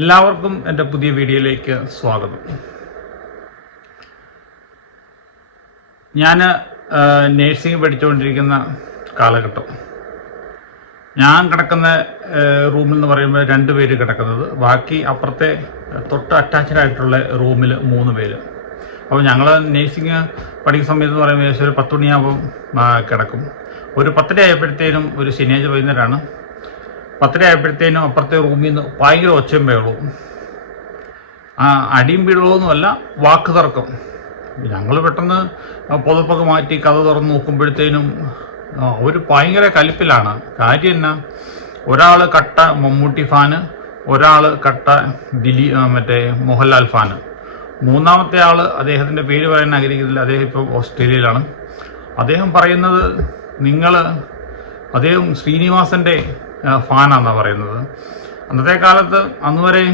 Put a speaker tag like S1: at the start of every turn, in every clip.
S1: എല്ലാവർക്കും എന്റെ പുതിയ വീഡിയോയിലേക്ക് സ്വാഗതം. ഞാൻ നേഴ്സിംഗ് പഠിച്ചുകൊണ്ടിരിക്കുന്ന കാലഘട്ടം. ഞാൻ കിടക്കുന്ന റൂമിൽ എന്ന് പറയുമ്പോൾ രണ്ട് പേര് കിടക്കുന്നത്. ബാക്കി അപ്പുറത്തെ തൊട്ട് അറ്റാച്ച്ഡ് ആയിട്ടുള്ള റൂമിൽ മൂന്ന് പേര്. അപ്പോൾ ഞങ്ങൾ നേഴ്സിംഗ് പഠിക്കുന്ന സമയത്ത് എന്ന് പറയുമ്പോൾ ഏകദേശം ഒരു പത്ത് മണിയാകുമ്പോൾ കിടക്കും. ഒരു പത്തര ആയപ്പോഴത്തേനും ഒരു ശനിയാഴ്ച വൈകുന്നേരമാണ് പത്തര ആയപ്പോഴത്തേനും അപ്പുറത്തെ റൂമിൽ നിന്ന് ഭയങ്കര ഒച്ചയും ബഹളവും. ആ അടിയും വീഴൊന്നുമല്ല വാക്ക് തർക്കം. ഞങ്ങൾ പെട്ടെന്ന് പുതപ്പൊക്കെ മാറ്റി കഥ തുറന്ന് നോക്കുമ്പോഴത്തേനും ഒരു ഭയങ്കര കലിപ്പിലാണ്. കാര്യം എന്നാ ഒരാൾ കട്ട മമ്മൂട്ടി ഫാന് ഒരാൾ കട്ട ദിലീ മറ്റേ മോഹൻലാൽ ഫാന്. മൂന്നാമത്തെ ആൾ അദ്ദേഹത്തിന്റെ പേര് പറയാൻ ആഗ്രഹിക്കുന്നില്ല അദ്ദേഹം ഇപ്പോൾ ഓസ്ട്രേലിയയിലാണ്. അദ്ദേഹം പറയുന്നത് നിങ്ങൾ അദ്ദേഹം ശ്രീനിവാസന്റെ ഫാനാണെന്നാണ് പറയുന്നത്. അന്നത്തെ കാലത്ത് അന്ന് വരെ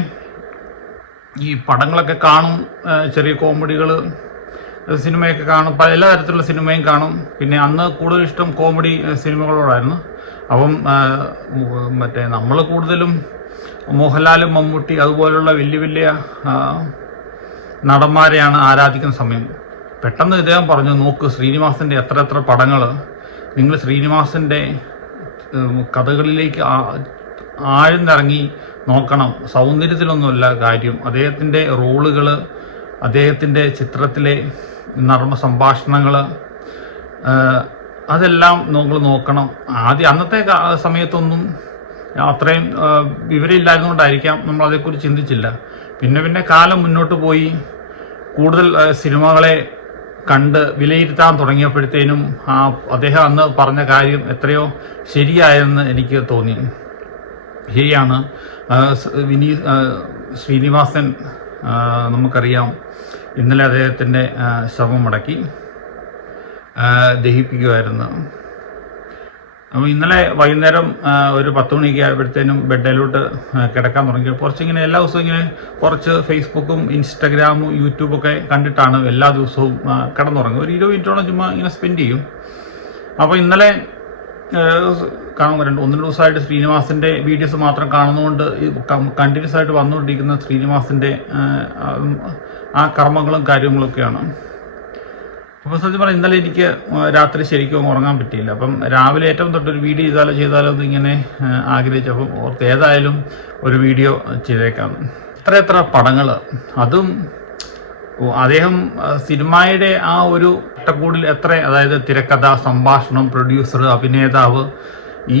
S1: ഈ പടങ്ങളൊക്കെ കാണും ചെറിയ കോമഡികൾ സിനിമയൊക്കെ കാണും പല എല്ലാ തരത്തിലുള്ള സിനിമയും കാണും. പിന്നെ അന്ന് കൂടുതൽ ഇഷ്ടം കോമഡി സിനിമകളോടായിരുന്നു. അപ്പം മറ്റേ നമ്മൾ കൂടുതലും മോഹൻലാലും മമ്മൂട്ടി അതുപോലുള്ള വലിയ വലിയ നടന്മാരെയാണ് ആരാധിക്കുന്ന സമയം. പെട്ടെന്ന് ഇദ്ദേഹം പറഞ്ഞു നോക്ക് ശ്രീനിവാസന്റെ എത്ര എത്ര പടങ്ങൾ നിങ്ങൾ ശ്രീനിവാസന്റെ ഉം, കഥകളിലേക്ക് ആഴ്ന്നിറങ്ങി നോക്കണം. സൗന്ദര്യത്തിലൊന്നുമല്ല കാര്യം. അദ്ദേഹത്തിന്റെ റോളുകൾ അദ്ദേഹത്തിന്റെ ചിത്രത്തിലെ നർമ്മ സംഭാഷണങ്ങൾ അതെല്ലാം നമ്മൾ നോക്കണം. ആദ്യം അന്നത്തെ സമയത്തൊന്നും അത്രയും വിവരമില്ലായിരുന്നുകൊണ്ടായിരിക്കാം നമ്മൾ അതേക്കുറിച്ച് ചിന്തിച്ചില്ല. പിന്നെ പിന്നെ കാലം മുന്നോട്ട് പോയി. കൂടുതൽ സിനിമകളെ കണ്ട് വിലയിരുത്താൻ തുടങ്ങിയപ്പോഴത്തേനും ആ അദ്ദേഹം അന്ന് പറഞ്ഞ കാര്യം എത്രയോ ശരിയായെന്ന് എനിക്ക് തോന്നി. ശരിയാണ്. വിനീ ശ്രീനിവാസൻ നമുക്കറിയാം ഇന്നലെ അദ്ദേഹത്തിന്റെ ശ്രമം മടക്കി ദഹിപ്പിക്കുമായിരുന്നു. അപ്പോൾ ഇന്നലെ വൈകുന്നേരം ഒരു പത്ത് മണിക്ക് ആയപ്പോഴത്തേനും ബെഡിലോട്ട് കിടക്കാൻ തുടങ്ങി. കുറച്ചിങ്ങനെ എല്ലാ ദിവസവും ഇങ്ങനെ കുറച്ച് ഫേസ്ബുക്കും ഇൻസ്റ്റഗ്രാമും യൂട്യൂബൊക്കെ കണ്ടിട്ടാണ് എല്ലാ ദിവസവും കിടന്നുറങ്ങുക കിടന്നുറങ്ങും ഒരു ഇരുപത് മിനിറ്റോളം ചുമ്മാ ഇങ്ങനെ സ്പെൻഡ് ചെയ്യും. അപ്പോൾ ഇന്നലെ കാണും രണ്ട് ഒന്ന് രണ്ട് ദിവസമായിട്ട് ശ്രീനിവാസിന്റെ വീഡിയോസ് മാത്രം കാണുന്നതുകൊണ്ട് കണ്ടിന്യൂസ് ആയിട്ട് വന്നുകൊണ്ടിരിക്കുന്ന ശ്രീനിവാസിന്റെ ആ കർമ്മങ്ങളും കാര്യങ്ങളൊക്കെയാണ്. അപ്പോൾ സത്യം പറഞ്ഞാൽ ഇന്നലെ എനിക്ക് രാത്രി ശരിക്കും ഉറങ്ങാൻ പറ്റിയില്ല. അപ്പം രാവിലെ ഏറ്റവും ഒരു വീഡിയോ ചെയ്താലോ ചെയ്താലോ എന്ന് ഇങ്ങനെ ആഗ്രഹിച്ചപ്പം ഓർത്ത് ഏതായാലും ഒരു വീഡിയോ ചെയ്തേക്കാം. എത്ര പടങ്ങൾ അതും അദ്ദേഹം സിനിമയുടെ ആ ഒരു ചട്ടക്കൂടിൽ എത്ര അതായത് തിരക്കഥ സംഭാഷണം പ്രൊഡ്യൂസർ അഭിനേതാവ്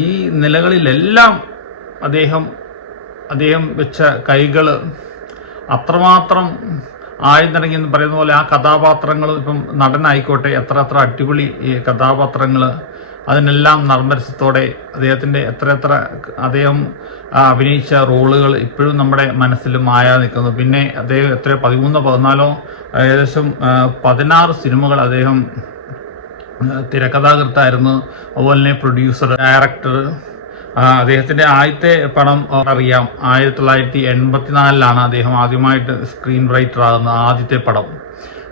S1: ഈ നിലകളിലെല്ലാം അദ്ദേഹം അദ്ദേഹം വെച്ച കൈകൾ അത്രമാത്രം ആഴ്ന്നിറങ്ങി എന്ന് പറയുന്ന പോലെ ആ കഥാപാത്രങ്ങൾ ഇപ്പം നടനായിക്കോട്ടെ എത്ര എത്ര അടിപൊളി കഥാപാത്രങ്ങൾ അതിനെല്ലാം നർമ്മരസത്തോടെ അദ്ദേഹത്തിന്റെ എത്ര എത്ര അദ്ദേഹം അഭിനയിച്ച റോളുകൾ ഇപ്പോഴും നമ്മുടെ മനസ്സിൽ മായാ നിൽക്കുന്നു. പിന്നെ അദ്ദേഹം എത്ര പതിമൂന്നോ പതിനാലോ ഏകദേശം പതിനാറ് സിനിമകൾ അദ്ദേഹം തിരക്കഥാകൃത്തായിരുന്നു. അതുപോലെ തന്നെ പ്രൊഡ്യൂസർ ഡയറക്ടർ അദ്ദേഹത്തിന്റെ ആദ്യത്തെ പടം അറിയാം. ആയിരത്തി തൊള്ളായിരത്തി എൺപത്തിനാലിലാണ് അദ്ദേഹം ആദ്യമായിട്ട് സ്ക്രീൻ റൈറ്റർ ആകുന്ന ആദ്യത്തെ പടം.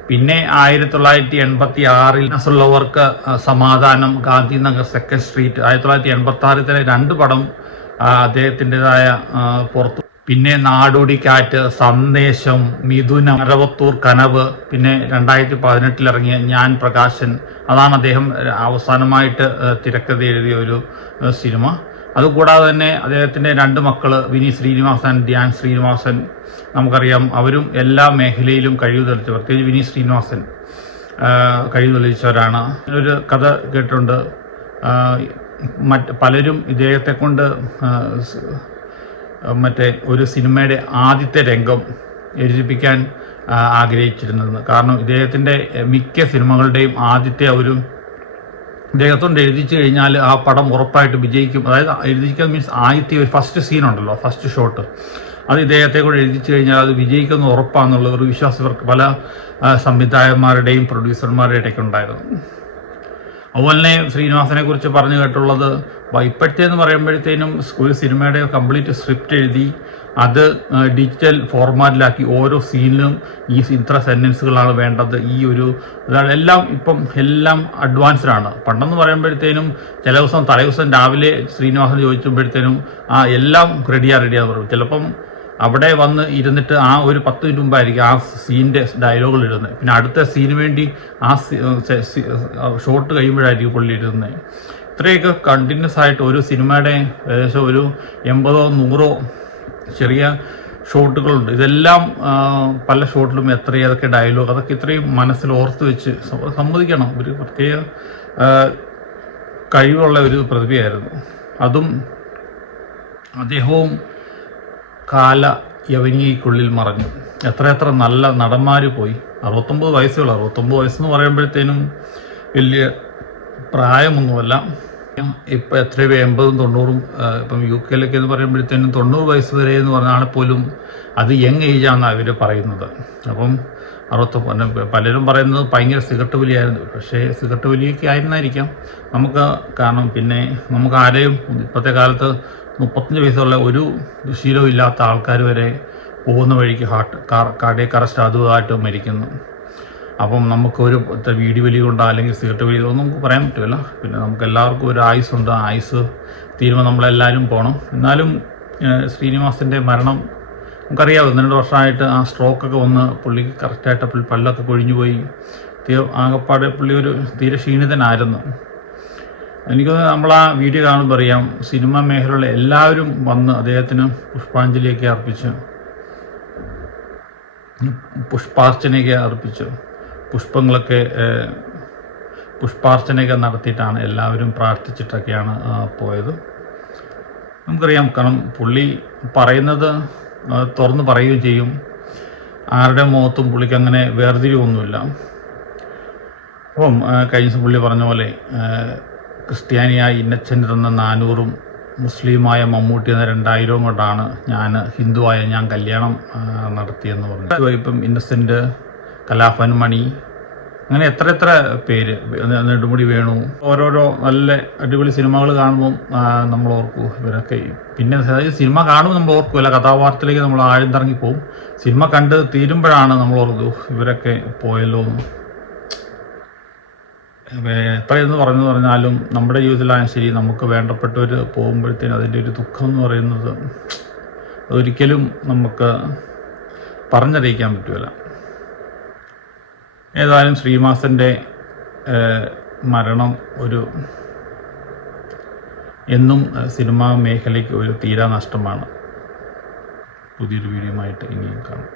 S1: പിന്നെ ആയിരത്തി തൊള്ളായിരത്തി എൺപത്തി ആറിൽ നസുള്ളവർക്ക് സമാധാനം ഗാന്ധിനഗർ സെക്കൻഡ് സ്ട്രീറ്റ് ആയിരത്തി തൊള്ളായിരത്തി എൺപത്തി ആറിൽ തന്നെ രണ്ട് പടം അദ്ദേഹത്തിന്റെതായ പുറത്തു. പിന്നെ നാടോടി കാറ്റ് സന്ദേശം മിഥുനം അരവത്തൂർ കനവ് പിന്നെ രണ്ടായിരത്തി പതിനെട്ടിൽ ഇറങ്ങിയ ഞാൻ പ്രകാശൻ അതാണ് അദ്ദേഹം അവസാനമായിട്ട് തിരക്കഥ എഴുതിയ ഒരു സിനിമ. അതുകൂടാതെ തന്നെ അദ്ദേഹത്തിന്റെ രണ്ട് മക്കൾ വിനി ശ്രീനിവാസൻ ധ്യാൻ ശ്രീനിവാസൻ നമുക്കറിയാം അവരും എല്ലാ മേഖലയിലും കഴിവ് തെളിച്ചു പ്രത്യേകിച്ച് വിനി ശ്രീനിവാസൻ കഴിവ് തെളിയിച്ചവരാണ്. ഒരു കഥ കേട്ടിട്ടുണ്ട്. മറ്റ് പലരും ഇദ്ദേഹത്തെ കൊണ്ട് മറ്റേ ഒരു സിനിമയുടെ ആദ്യത്തെ രംഗം എഴുതിപ്പിക്കാൻ ആഗ്രഹിച്ചിരുന്നത്. കാരണം ഇദ്ദേഹത്തിന്റെ മിക്ക സിനിമകളുടെയും ആദ്യത്തെ ഒരു ഇദ്ദേഹത്തോണ്ട് എഴുതിച്ചു കഴിഞ്ഞാൽ ആ പടം ഉറപ്പായിട്ട് വിജയിക്കും. അതായത് എഴുതിക്കാൻ മീൻസ് ആദ്യത്തെ ഒരു ഫസ്റ്റ് സീൻ ഉണ്ടല്ലോ ഫസ്റ്റ് ഷോട്ട് അത് ഇദ്ദേഹത്തെ കൂടെ എഴുതിച്ചു കഴിഞ്ഞാൽ അത് വിജയിക്കുന്ന ഉറപ്പാന്നുള്ള ഒരു വിശ്വാസം ഇവർക്ക് പല സംവിധായകന്മാരുടെയും പ്രൊഡ്യൂസർമാരുടെയും ഇടയ്ക്ക് ഉണ്ടായിരുന്നു. അതുപോലെ തന്നെ ശ്രീനിവാസനെ കുറിച്ച് പറഞ്ഞു കേട്ടുള്ളത് ഇപ്പോഴത്തെ എന്ന് പറയുമ്പോഴത്തേനും ഒരു സിനിമയുടെ കംപ്ലീറ്റ് സ്ക്രിപ്റ്റ് എഴുതി അത് ഡിജിറ്റൽ ഫോർമാറ്റിലാക്കി ഓരോ സീനിലും ഈ ഇത്ര സെന്റൻസുകളാണ് വേണ്ടത്. ഈ ഒരു ഇതാണ്. എല്ലാം ഇപ്പം എല്ലാം അഡ്വാൻസ്ഡ് ആണ്. പണ്ടെന്ന് പറയുമ്പോഴത്തേനും ചില ദിവസം തലേ ദിവസം രാവിലെ ശ്രീനിവാസൻ ചോദിച്ചുമ്പോഴത്തേനും ആ എല്ലാം റെഡിയാ റെഡിയാന്ന് പറയും. ചിലപ്പം അവിടെ വന്ന് ഇരുന്നിട്ട് ആ ഒരു പത്ത് മിനിറ്റ് മുമ്പായിരിക്കും ആ സീനിന്റെ ഡയലോഗുകൾ ഇടുന്നത്. പിന്നെ അടുത്ത സീന് വേണ്ടി ആ ഷോട്ട് കഴിയുമ്പോഴായിരിക്കും പുള്ളി ഇടുന്നത്. ഇത്രയൊക്കെ കണ്ടിന്യൂസ് ആയിട്ട് ഒരു സിനിമയുടെ ഏകദേശം ഒരു എൺപതോ നൂറോ ചെറിയ ഷോട്ടുകളുണ്ട്. ഇതെല്ലാം പല ഷോട്ടിലും എത്ര ഏതൊക്കെ ഡയലോഗ് അതൊക്കെ ഇത്രയും മനസ്സിൽ ഓർത്ത് വെച്ച് സമ്മ- സമ്മതിക്കണം. ഒരു പ്രത്യേക കഴിവുള്ള ഒരു പ്രതിഭയായിരുന്നു. അതും അദ്ദേഹവും കാല യവനിയയ്ക്കുള്ളിൽ മറഞ്ഞു. എത്ര എത്ര നല്ല നടന്മാർ പോയി. അറുപത്തൊമ്പത് വയസ്സുകൾ അറുപത്തൊമ്പത് വയസ്സെന്ന് പറയുമ്പോഴത്തേനും വലിയ പ്രായമൊന്നുമല്ല. ഇപ്പം എത്രയോ എൺപതും തൊണ്ണൂറും ഇപ്പം യു കെയിലൊക്കെ എന്ന് പറയുമ്പോഴത്തേനും തൊണ്ണൂറ് വയസ്സ് വരെ എന്ന് പറഞ്ഞാൽ പോലും അത് യങ് ഏജാണ് അവർ പറയുന്നത്. അപ്പം അറുപത്തി പലരും പറയുന്നത് ഭയങ്കര സിഗരറ്റ് വലിയായിരുന്നു. പക്ഷേ സിഗരറ്റ് വലിയൊക്കെ ആയിരുന്നായിരിക്കാം. നമുക്ക് കാരണം പിന്നെ നമുക്ക് ആരെയും ഇപ്പോഴത്തെ കാലത്ത് മുപ്പത്തഞ്ച് വയസ്സുള്ള ഒരു ശീലവും ഇല്ലാത്ത ആൾക്കാർ വരെ പോകുന്ന വഴിക്ക് ഹാർട്ട് കാർഡിയക് അറസ്റ്റ് അതുമായിട്ട് മരിക്കുന്നു. അപ്പം നമുക്ക് ഒരു വീടി വലി കൊണ്ടോ അല്ലെങ്കിൽ സിഗരറ്റ് വലി കൊണ്ടോ നമുക്ക് പറയാൻ പറ്റില്ല പിന്നെ നമുക്ക് എല്ലാവർക്കും ഒരു ആയുസ് ഉണ്ട്. ആ ആയുസ് തീരുമ്പോൾ നമ്മളെല്ലാവരും പോകണം എന്നാലും ശ്രീനിവാസിന്റെ മരണം നമുക്കറിയാം ഒന്ന് രണ്ട് വർഷമായിട്ട് ആ സ്ട്രോക്കൊക്കെ വന്ന് പുള്ളിക്ക് കറക്റ്റായിട്ട് പുള്ളി പല്ലൊക്കെ കൊഴിഞ്ഞു പോയി തീ- ആകപ്പാടെ പുള്ളി ഒരു തീരെ ക്ഷീണിതനായിരുന്നു. എനിക്ക് നമ്മൾ ആ വീഡിയോ കാണുമ്പോൾ അറിയാം സിനിമാ മേഖലയിലുള്ള എല്ലാവരും വന്ന് അദ്ദേഹത്തിന് പുഷ്പാഞ്ജലിയൊക്കെ അർപ്പിച്ചു പുഷ്പാർച്ചനയൊക്കെ അർപ്പിച്ചു. പുഷ്പങ്ങളൊക്കെ പുഷ്പാർച്ചനയൊക്കെ നടത്തിയിട്ടാണ് എല്ലാവരും പ്രാർത്ഥിച്ചിട്ടൊക്കെയാണ് പോയത്. നമുക്കറിയാം കാരണം പുള്ളി പറയുന്നത് തുറന്ന് പറയുകയും ചെയ്യും. ആരുടെ മുഖത്തും പുള്ളിക്ക് അങ്ങനെ വേർതിരിവൊന്നുമില്ല. അപ്പം കഴിഞ്ഞ ദിവസം പുള്ളി പറഞ്ഞ പോലെ ക്രിസ്ത്യാനിയായ ഇന്നച്ചന്റെ തന്ന നാനൂറും മുസ്ലിമായ മമ്മൂട്ടി എന്ന രണ്ടായിരവും കൊണ്ടാണ് ഞാൻ ഹിന്ദുവായ ഞാൻ കല്യാണം നടത്തിയെന്ന് പറഞ്ഞു ഇപ്പം ഇന്നസെന്റ് കലാഭൻ മണി. അങ്ങനെ എത്ര എത്ര പേര് നെടുമുടി വേണു. ഓരോരോ നല്ല അടിപൊളി സിനിമകൾ കാണുമ്പം നമ്മൾ ഓർക്കൂ ഇവരൊക്കെ പിന്നെ അതായത് സിനിമ കാണുമ്പോൾ നമ്മൾ ഓർക്കൂല കഥാപാത്രത്തിലേക്ക് നമ്മൾ ആഴ്ന്നിറങ്ങി പോകും സിനിമ കണ്ട് തീരുമ്പോഴാണ് നമ്മൾ ഓർക്കൂ ഇവരൊക്കെ പോയല്ലോ എത്രയെന്ന് പറഞ്ഞു പറഞ്ഞാലും നമ്മുടെ ജീവിതത്തിലായാലും ശരി നമുക്ക് വേണ്ടപ്പെട്ടവർ പോകുമ്പോഴത്തേനും അതിന്റെ ഒരു ദുഃഖം എന്ന് പറയുന്നത് ഒരിക്കലും നമുക്ക് പറഞ്ഞറിയിക്കാൻ പറ്റുമല്ല ഏതായാലും ശ്രീമാസന്റെ മരണം ഒരു എന്നും സിനിമാ മേഖലയ്ക്ക് ഒരു തീരാ നഷ്ടമാണ്. പുതിയൊരു ആയിട്ട് ഇനിയും കാണാം.